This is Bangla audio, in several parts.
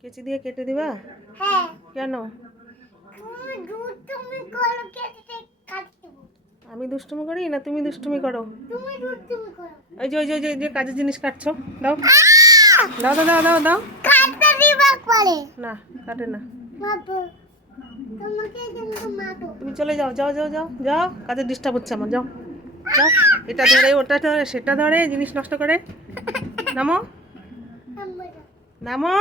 কেচি দিয়ে কেটে দিবা? হ্যাঁ। কেন? আমি দুষ্টুমি করি না তুমি দুষ্টুমি করো? ওই যে ওই যে ওই যে কাজের জিনিস কাটছো দাও। দাও দাও দাও দাও। না কাটে না। তুমি চলে যাও যাও যাও যাও যাও। কাজে ডিস্টার্ব হচ্ছে আমার যাও। যাও। এটা ধরে ওটা ধরে সেটা ধরে জিনিস নষ্ট করে। নামো। নামো।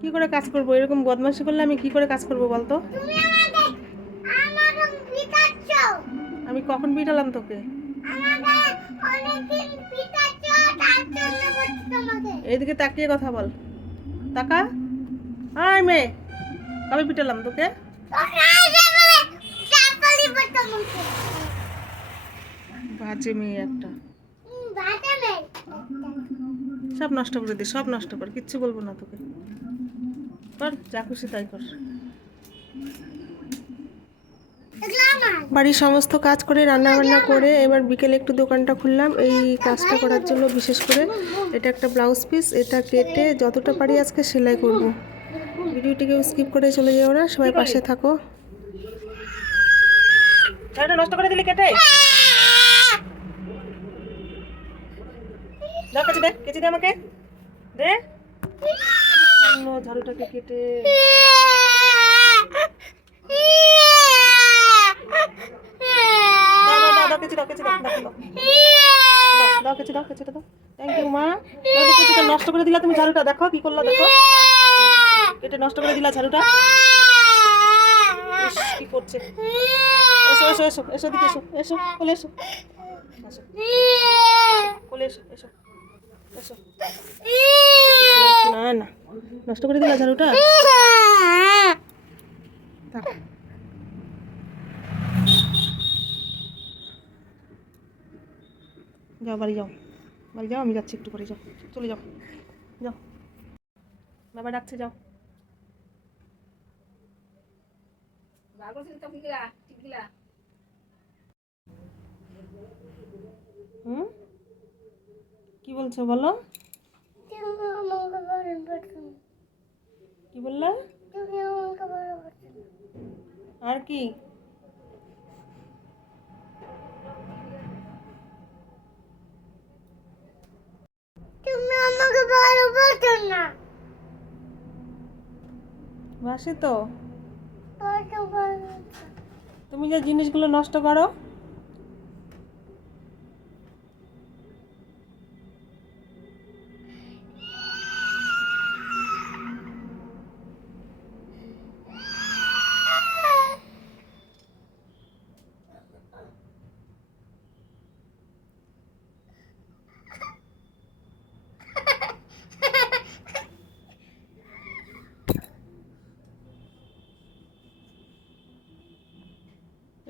কি করে কাজ করব? এরকম বদমাশি করলে আমি কি করে কাজ করব বলতো? আমি কখন পিটালাম তোকে? এইদিকে তাকিয়ে কথা বল। তাকা। আয় মেয়ে। কবে পিটালাম তোকে? বাজে মেয়ে একটা। সব নষ্ট করে দে, সব নষ্ট কর, কিচ্ছু বলব না তোকে। কর, যা খুশি তাই কর। বাড়ির সমস্ত কাজ করে রান্না বান্না করে, এবার বিকেলে একটু দোকানটা খুললাম। এই কাজটা করার জন্য বিশেষ করে এটা একটা ব্লাউজ পিস, এটা কেটে যতটা পারি আজকে সেলাই করব। ভিডিওটিকে স্কিপ করে চলে যাও না, সবাই পাশে থাকো। নষ্ট করে দিলি কেটে? দাও কেচি দে কেচি দে আমাকে। দে। ঝাড়ুটাকে কেটে। দাও কেচি দাও কেচি দাও দাও দাও কেচি দাও কেচিটা দাও থ্যাংক ইউ মা। কেচিটা নষ্ট করে দিলা তুমি ঝাড়ুটা। দেখো, কি করলা, দেখো। কেটে নষ্ট করে দিলা ঝাড়ুটা। কি করছে? এসো এসো এসো এসো দিকে এসো এসো, কোলে এসো। এসো কোলে এসো এসো। না না নষ্ট করে দিলা ঝাড়ুটা। যাও, বাড়ি যাও। বাড়ি যাও, আমি যাচ্ছি একটু করে যাও। চলে যাও। যাও। বাবা ডাকছে, যাও। হুম? কি বলছো বলো? কি বললে? আর কি? বাসে তো? তুমি যে জিনিসগুলো নষ্ট করো?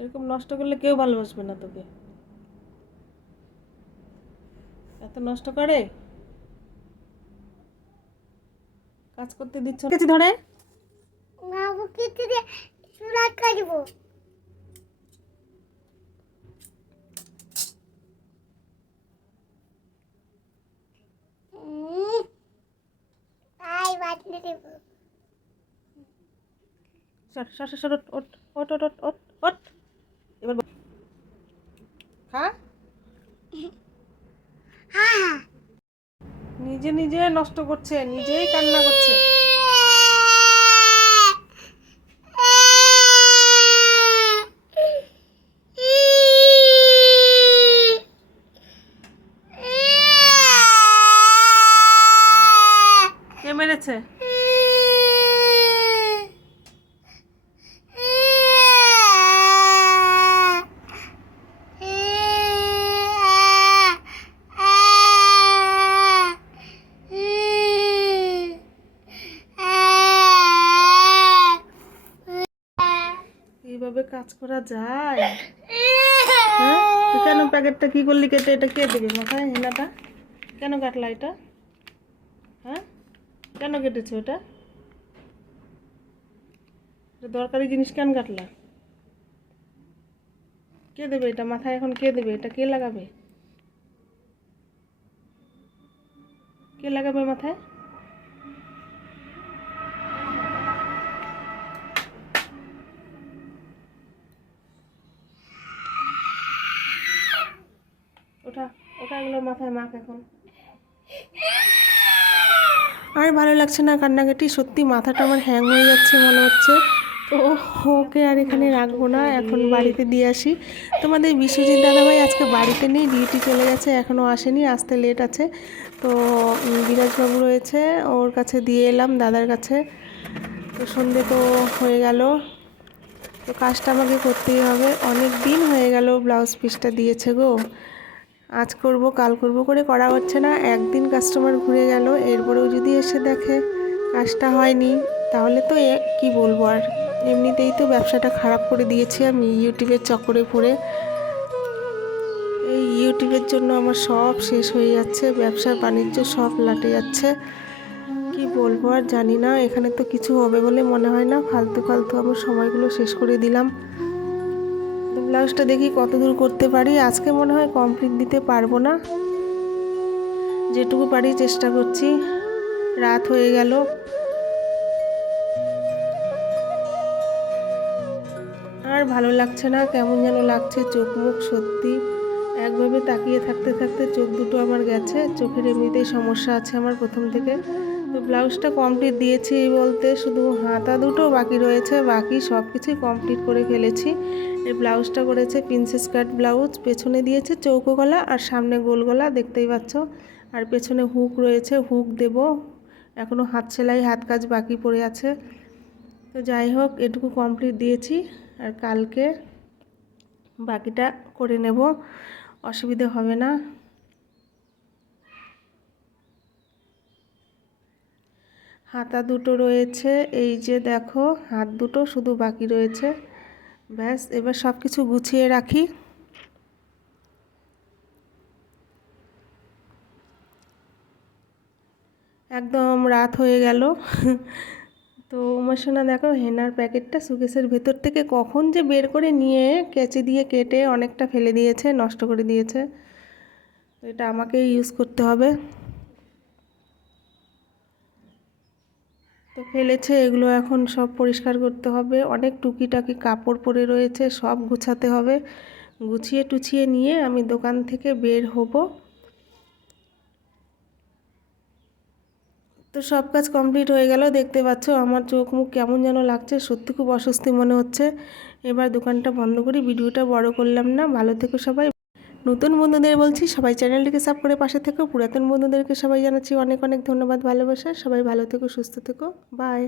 এরকম নষ্ট করলে কেউ ভালোবাসবে না তোকে। এত নষ্ট করে? কাজ করতে দিচ্ছ। কেচি ধরে? বাবু কিছু দিয়ে সর সর সর, ওঠ ওঠ ওঠ ওঠ ওঠ। এবার খা। নিজে নিজে নষ্ট করছে নিজেই কান্না করছে। মেরেছে? কাজ করা যায়? হ্যাঁ? কেন প্যাকেটটা কি করলি কেটে? এটা কে দেবে মাথায় হেনাটা? কেন কাটলা এটা? হ্যাঁ? কেন কেটেছো এটা? এটা দরকারি জিনিস কেন কাটলা? কে দেবে এটা? মাথায় এখন কে দেবে? এটা কে লাগাবে? কে লাগাবে মাথায়? এগুলো মাথায় মাখ এখন। আর ভালো লাগছে না কান্নাকাটি, সত্যি মাথাটা আমার হ্যাং হয়ে যাচ্ছে মনে হচ্ছে। তো ওকে আর এখানে রাখব না, এখন বাড়িতে দিয়ে আসি। তোমাদের বিশ্বজিৎ দাদাভাই আজকে বাড়িতে নেই, ডিউটি চলে গেছে এখনও আসেনি, আসতে লেট আছে। তো বিরাজবাবু রয়েছে, ওর কাছে দিয়ে এলাম, দাদার কাছে। তো সন্ধে তো হয়ে গেল। তো কাজটা আমাকে করতেই হবে। অনেক দিন হয়ে গেল ব্লাউজ পিসটা দিয়েছে গো। আজ করব, কাল করব করে করা হচ্ছে না। একদিন কাস্টমার ঘুরে গেল, এরপরেও যদি এসে দেখে কাজটা হয়নি, তাহলে তো এ কী বলব আর? এমনিতেই তো ব্যবসাটা খারাপ করে দিয়েছি আমি ইউটিউবের চক্করে পড়ে। এই ইউটিউবের জন্য আমার সব শেষ হয়ে যাচ্ছে ব্যবসা বাণিজ্য সব লাটে যাচ্ছে। কি বলব আর জানি না, এখানে তো কিছু হবে বলে মনে হয় না। ফালতু ফালতু আমার সময়গুলো শেষ করে দিলাম। ব্লাউজটা দেখি কত দূর করতে পারি। আজকে মনে হয় কমপ্লিট দিতে পারব না। যেটুকু পারি চেষ্টা করছি। রাত হয়ে গেল। আর ভালো লাগছে না, কেমন যেন লাগছে চোখ মুখ সত্যি। একভাবে তাকিয়ে থাকতে থাকতে চোখ দুটো আমার গেছে। চোখের এমনিতেই সমস্যা আছে আমার প্রথম থেকে। তো ব্লাউজটা কমপ্লিট দিয়েছি বলতে শুধু হাতা দুটো বাকি রয়েছে, বাকি সব কিছুই কমপ্লিট করে ফেলেছি। এই ব্লাউজটা করেছে প্রিন্সেস কাট ব্লাউজ, পেছনে দিয়েছে চৌকো গলা আর সামনে গোল গলা দেখতেই পাচ্ছ। আর পেছনে হুক রয়েছে হুক দেব। এখনও হাত সেলাই, হাত কাজ বাকি পড়ে আছে। তো যাই হোক, এটুকু কমপ্লিট দিয়েছি আর কালকে বাকিটা করে নেব। অসুবিধে হবে না। হাতা দুটো রয়েছে, এই যে দেখো হাত দুটো শুধু বাকি রয়েছে। ব্যাস, এবার সব কিছু গুছিয়ে রাখি। একদম রাত হয়ে গেল। তো সোনা দেখো হেনার প্যাকেটটা সুকেসের ভেতর থেকে কখন যে বের করে নিয়ে কেচি দিয়ে কেটে অনেকটা ফেলে দিয়েছে, নষ্ট করে দিয়েছে। এটা আমাকেই ইউজ করতে হবে। তো ফেলেছে, এগুলো এখন সব পরিষ্কার করতে হবে। অনেক টুকিটাকি কাপড় পরে রয়েছে, সব গুছাতে হবে। গুছিয়ে টুছিয়ে নিয়ে আমি দোকান থেকে বের হব। তো সব কাজ কমপ্লিট হয়ে গেল, দেখতে পাচ্ছ আমার চোখ মুখ কেমন যেন লাগছে, সত্যি খুব অস্বস্তি মনে হচ্ছে। এবার দোকানটা বন্ধ করি, ভিডিওটা বড় করলাম না। ভালো থেকো সবাই। নতুন বন্ধুদের বলছি, সবাই চ্যানেলটিকে সাব করে পাশে থেকো। পুরাতন বন্ধুদেরকে সবাই জানাচ্ছি অনেক অনেক ধন্যবাদ, ভালোবাসা। সবাই ভালো থেকো, সুস্থ থেকো। বাই